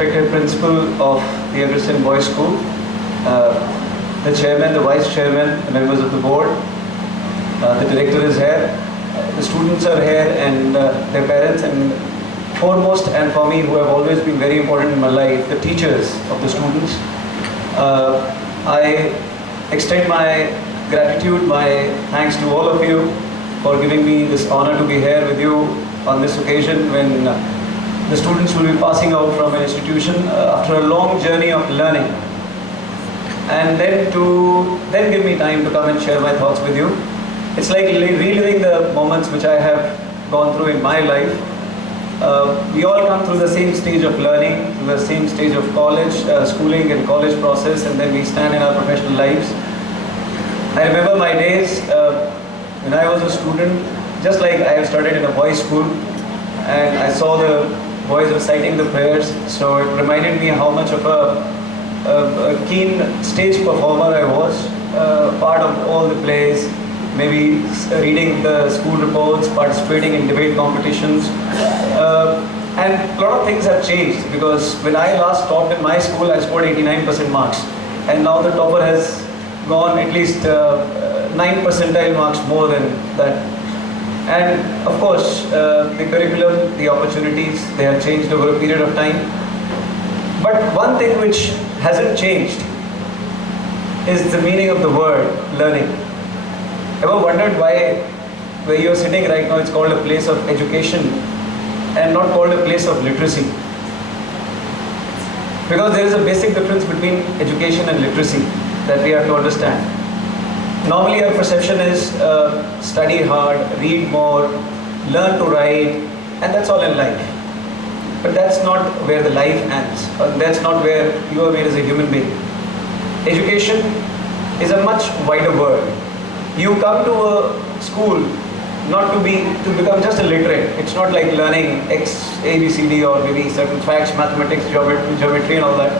respected principal of the Agrasain Boys School, the chairman, the vice chairman, the members of the board, the director is here, the students are here, and their parents, and foremost and for me, who have always been very important in my life, the teachers of the students. I extend my gratitude, my thanks to all of you for giving me this honor to be here with you on this occasion when the students will be passing out from an institution after a long journey of learning, and then give me time to come and share my thoughts with you. It's like reliving the moments which I have gone through in my life. We all come through the same stage of learning, through the same stage of college, schooling and college process, and then we stand in our professional lives. I remember my days when I was a student, just like I have studied in a boys' school, and I saw the boys reciting the prayers, so it reminded me how much of a keen stage performer I was, part of all the plays, maybe reading the school reports, participating in debate competitions, and a lot of things have changed because when I last topped in my school, I scored 89% marks, and now the topper has gone at least 9 percentile marks more than that. And of course, the curriculum, the opportunities, they have changed over a period of time. But one thing which hasn't changed is the meaning of the word learning. Ever wondered why where you're sitting right now it's called a place of education and not called a place of literacy? Because there is a basic difference between education and literacy that we have to understand. Normally our perception is study hard, read more, learn to write, and that's all in life. But that's not where the life ends. That's not where you are made as a human being. Education is a much wider word. You come to a school not to become just a literate. It's not like learning X, A, B, C, D, or maybe certain facts, mathematics, geometry and all that.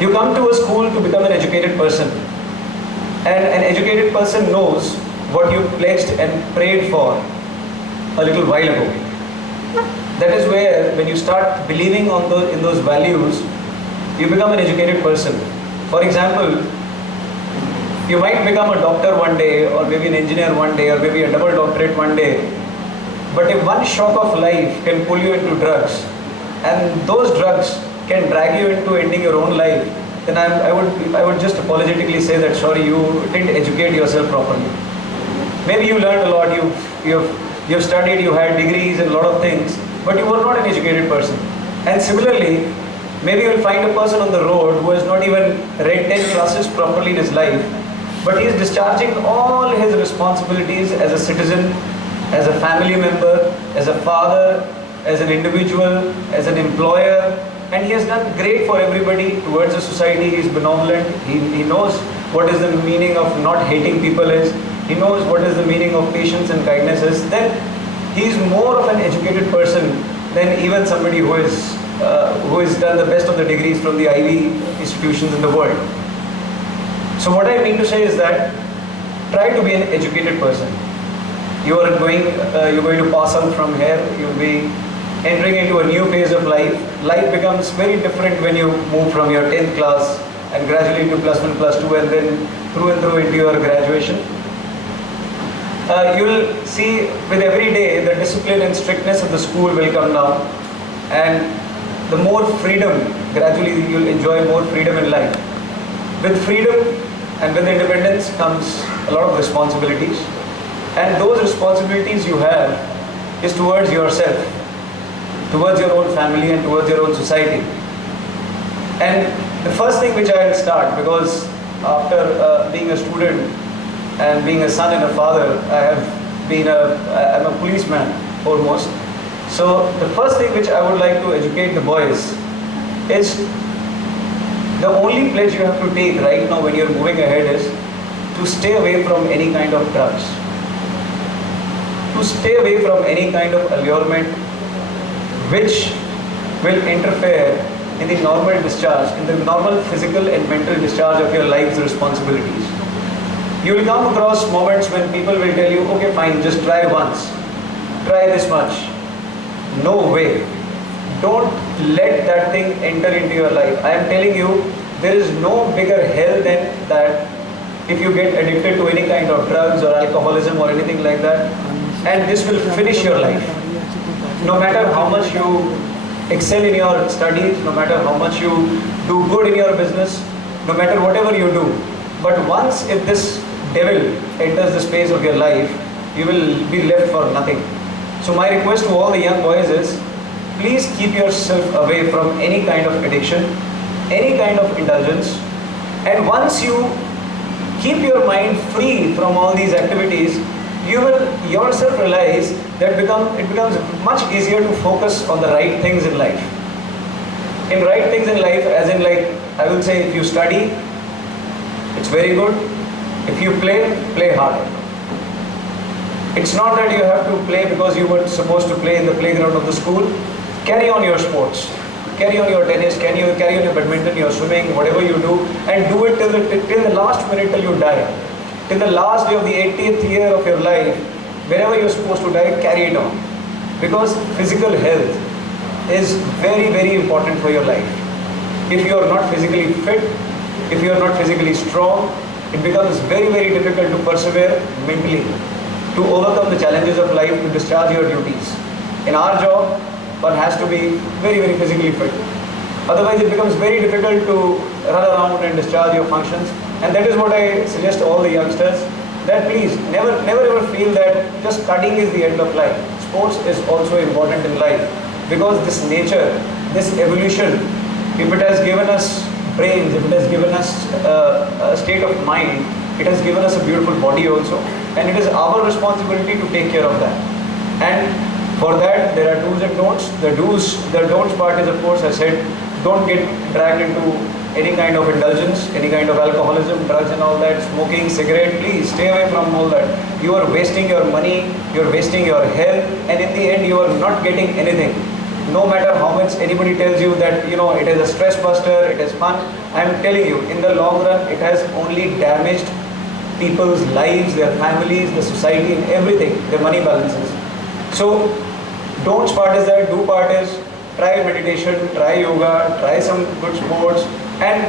You come to a school to become an educated person. And an educated person knows what you pledged and prayed for a little while ago. That is where, when you start believing in those values, you become an educated person. For example, you might become a doctor one day, or maybe an engineer one day, or maybe a double doctorate one day. But if one shock of life can pull you into drugs, and those drugs can drag you into ending your own life, then I would just apologetically say that sorry, you didn't educate yourself properly. Maybe you learned a lot, you've studied, you had degrees and a lot of things, but you were not an educated person. And similarly, maybe you will find a person on the road who has not even read 10 classes properly in his life, but he is discharging all his responsibilities as a citizen, as a family member, as a father, as an individual, as an employer, and he has done great for everybody towards the society. He is benevolent. He knows what is the meaning of not hating people is. He knows what is the meaning of patience and kindness is. Then he is more of an educated person than even somebody who has done the best of the degrees from the Ivy institutions in the world. So what I mean to say is that try to be an educated person. You're going to pass on from here. You'll be entering into a new phase of life. Life becomes very different when you move from your 10th class and gradually into plus 1, plus 2, and then through and through into your graduation. You will see with every day the discipline and strictness of the school will come down, and the more freedom, gradually you'll enjoy more freedom in life. With freedom and with independence comes a lot of responsibilities, and those responsibilities you have is towards yourself, towards your own family and towards your own society. And the first thing which I will start, because after being a student and being a son and a father, I'm a policeman foremost. So the first thing which I would like to educate the boys is the only pledge you have to take right now when you're moving ahead is to stay away from any kind of drugs, to stay away from any kind of allurement which will interfere in the normal discharge, in the normal physical and mental discharge of your life's responsibilities. You will come across moments when people will tell you, okay fine, just try once, try this much. No way. Don't let that thing enter into your life. I am telling you, there is no bigger hell than that if you get addicted to any kind of drugs or alcoholism or anything like that. And this will finish your life. No matter how much you excel in your studies, no matter how much you do good in your business, no matter whatever you do. But once if this devil enters the space of your life, you will be left for nothing. So my request to all the young boys is, please keep yourself away from any kind of addiction, any kind of indulgence. And once you keep your mind free from all these activities, you will yourself realize that it becomes much easier to focus on the right things in life. In right things in life, as in like, I will say, if you study, it's very good. If you play hard. It's not that you have to play because you were supposed to play in the playground of the school. Carry on your sports. Carry on your tennis, carry on your badminton, your swimming, whatever you do, and do it till the last minute till you die. Till the last day of the 80th year of your life, wherever you're supposed to die, carry it on. Because physical health is very, very important for your life. If you are not physically fit, if you are not physically strong, it becomes very, very difficult to persevere mentally, to overcome the challenges of life, to discharge your duties. In our job, one has to be very, very physically fit. Otherwise, it becomes very difficult to run around and discharge your functions. And that is what I suggest all the youngsters, that please never ever feel that just studying is the end of life. Sports is also important in life, because this nature, this evolution, if it has given us brains, if it has given us a state of mind, it has given us a beautiful body also, and it is our responsibility to take care of that. And for that, there are do's and don'ts. The don'ts part is, of course, I said, don't get dragged into any kind of indulgence, any kind of alcoholism, drugs and all that, smoking, cigarette, please stay away from all that. You are wasting your money, you are wasting your health, and in the end you are not getting anything. No matter how much anybody tells you that, it is a stress buster, it is fun, I am telling you, in the long run, it has only damaged people's lives, their families, the society, and everything, their money balances. So, don'ts part is that, do part is, try meditation, try yoga, try some good sports, and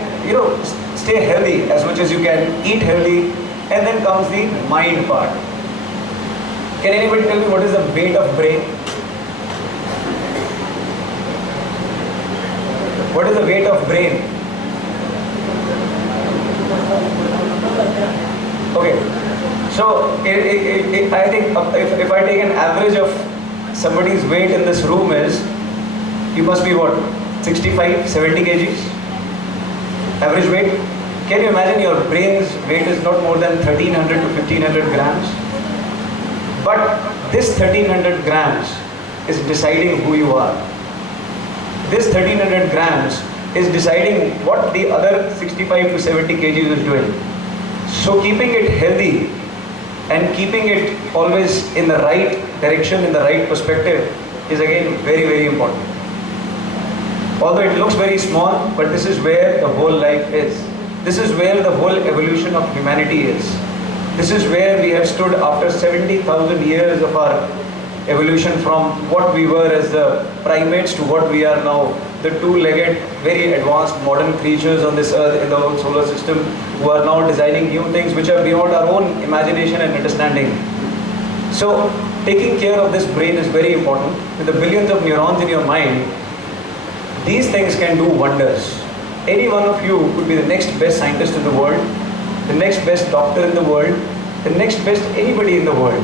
stay healthy as much as you can, eat healthy, and then comes the mind part. Can anybody tell me what is the weight of brain? What is the weight of brain? Okay, so I think if I take an average of somebody's weight in this room is, you must be what, 65, 70 kgs? Average weight? Can you imagine your brain's weight is not more than 1300 to 1500 grams? But this 1300 grams is deciding who you are. This 1300 grams is deciding what the other 65 to 70 kgs is doing. So keeping it healthy and keeping it always in the right direction, in the right perspective is again very, very important. Although it looks very small, but this is where the whole life is. This is where the whole evolution of humanity is. This is where we have stood after 70,000 years of our evolution from what we were as the primates to what we are now, the two-legged, very advanced modern creatures on this earth in the whole solar system, who are now designing new things which are beyond our own imagination and understanding. So, taking care of this brain is very important. With the billions of neurons in your mind, these things can do wonders. Any one of you could be the next best scientist in the world, the next best doctor in the world, the next best anybody in the world.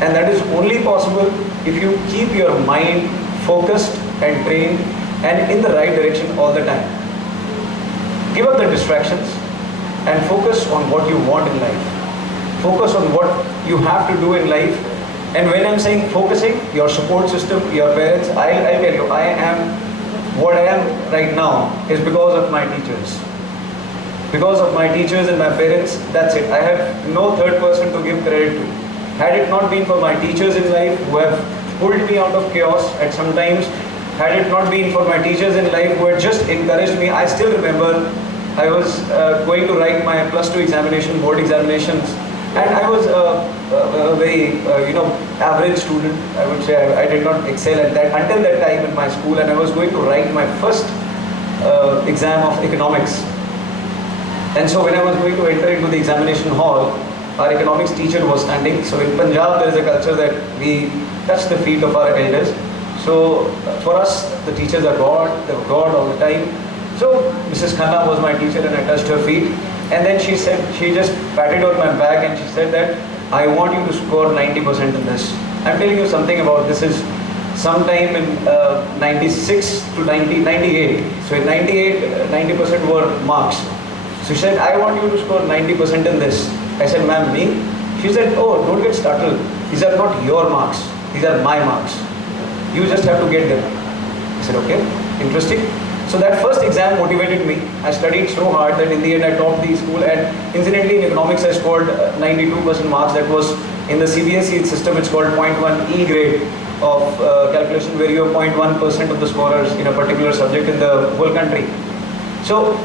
And that is only possible if you keep your mind focused and trained and in the right direction all the time. Give up the distractions and focus on what you want in life. Focus on what you have to do in life. And when I'm saying focusing, your support system, your parents, I'll tell you, what I am right now is because of my teachers. Because of my teachers and my parents, that's it. I have no third person to give credit to. Had it not been for my teachers in life who have pulled me out of chaos at some times, had it not been for my teachers in life who had just encouraged me, I still remember I was going to write my plus 2 examination, board examinations, And I was a very, average student. I would say I did not excel at that until that time in my school, and I was going to write my first exam of economics. And so when I was going to enter into the examination hall, our economics teacher was standing. So in Punjab, there is a culture that we touch the feet of our elders. So for us, the teachers are God, they're God all the time. So Mrs. Khanna was my teacher and I touched her feet. And then she said, she just patted on my back and she said that, I want you to score 90% in this. I'm telling you something about this is sometime in 96 to 98. So in 98, 90% were marks. So she said, I want you to score 90% in this. I said, ma'am, me? She said, oh, don't get startled. These are not your marks. These are my marks. You just have to get them. I said, okay, interesting. So that first exam motivated me. I studied so hard that in the end I topped the school, and incidentally in economics I scored 92% marks. That was in the CBSE system. It's called 0.1 E grade of calculation, where you have 0.1% of the scorers in a particular subject in the whole country. So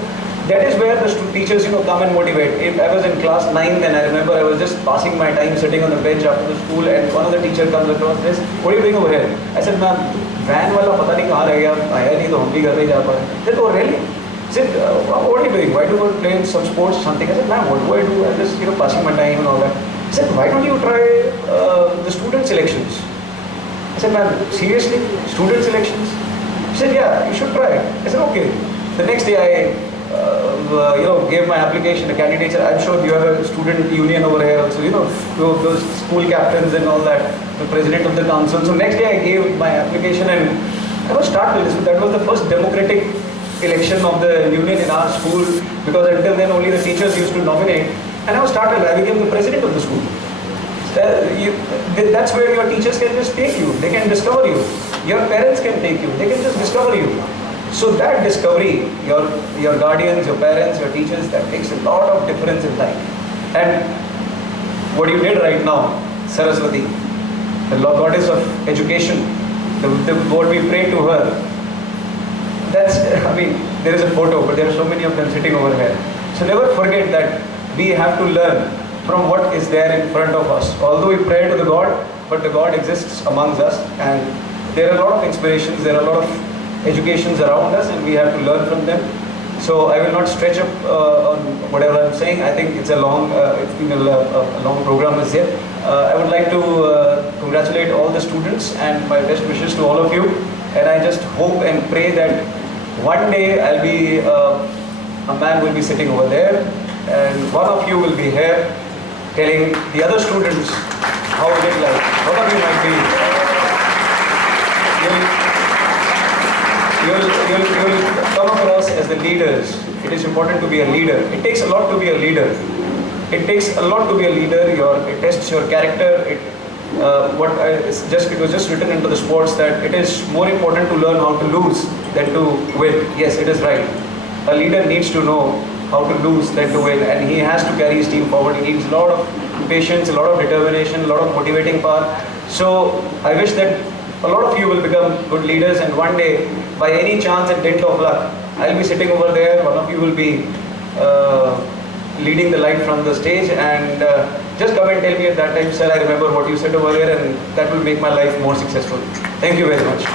that is where the teachers come and motivate. If I was in class 9th and I remember I was just passing my time sitting on the bench after the school, and one of the teacher comes across this, what are you doing over here? I said, ma'am, van wala pata nahi kahan reh gaya, aaya nahi to hum bhi ghar mein ja paye. They said, oh really? I said, what are you doing? Why do you play some sports or something? I said, ma'am, what do I do? I'm just passing my time and all that. I said, why don't you try the student selections? I said, ma'am, seriously? Student selections? She said, yeah, you should try. I said, okay. The next day I gave my application to candidates. I'm sure you have a student union over here also, those school captains and all that, the president of the council. So next day I gave my application and I was startled. That was the first democratic election of the union in our school, because until then only the teachers used to nominate. And I was startled. I became the president of the school. That's where your teachers can just take you. They can discover you. Your parents can take you. They can just discover you. So that discovery, your guardians, your parents, your teachers, that makes a lot of difference in life. And what you did right now, Saraswati, the goddess of education, what we pray to her, there is a photo, but there are so many of them sitting over here. So never forget that we have to learn from what is there in front of us. Although we pray to the God, but the God exists amongst us, and there are a lot of inspirations, there are a lot of educations around us, and we have to learn from them. So I will not stretch up on whatever I'm saying. I think it's been a long program is here. I would like to congratulate all the students and my best wishes to all of you. And I just hope and pray that one day I'll be a man will be sitting over there, and one of you will be here telling the other students how is it like. One of you might be. You'll come across as the leaders. It is important to be a leader. It takes a lot to be a leader. It takes a lot to be a leader. It tests your character. It was just written into the sports that it is more important to learn how to lose than to win. Yes, it is right. A leader needs to know how to lose than to win, and he has to carry his team forward. He needs a lot of patience, a lot of determination, a lot of motivating power. So I wish that a lot of you will become good leaders, and one day, by any chance and dint of luck, I'll be sitting over there, one of you will be leading the light from the stage, and just come and tell me at that time, sir, I remember what you said over here, and that will make my life more successful. Thank you very much.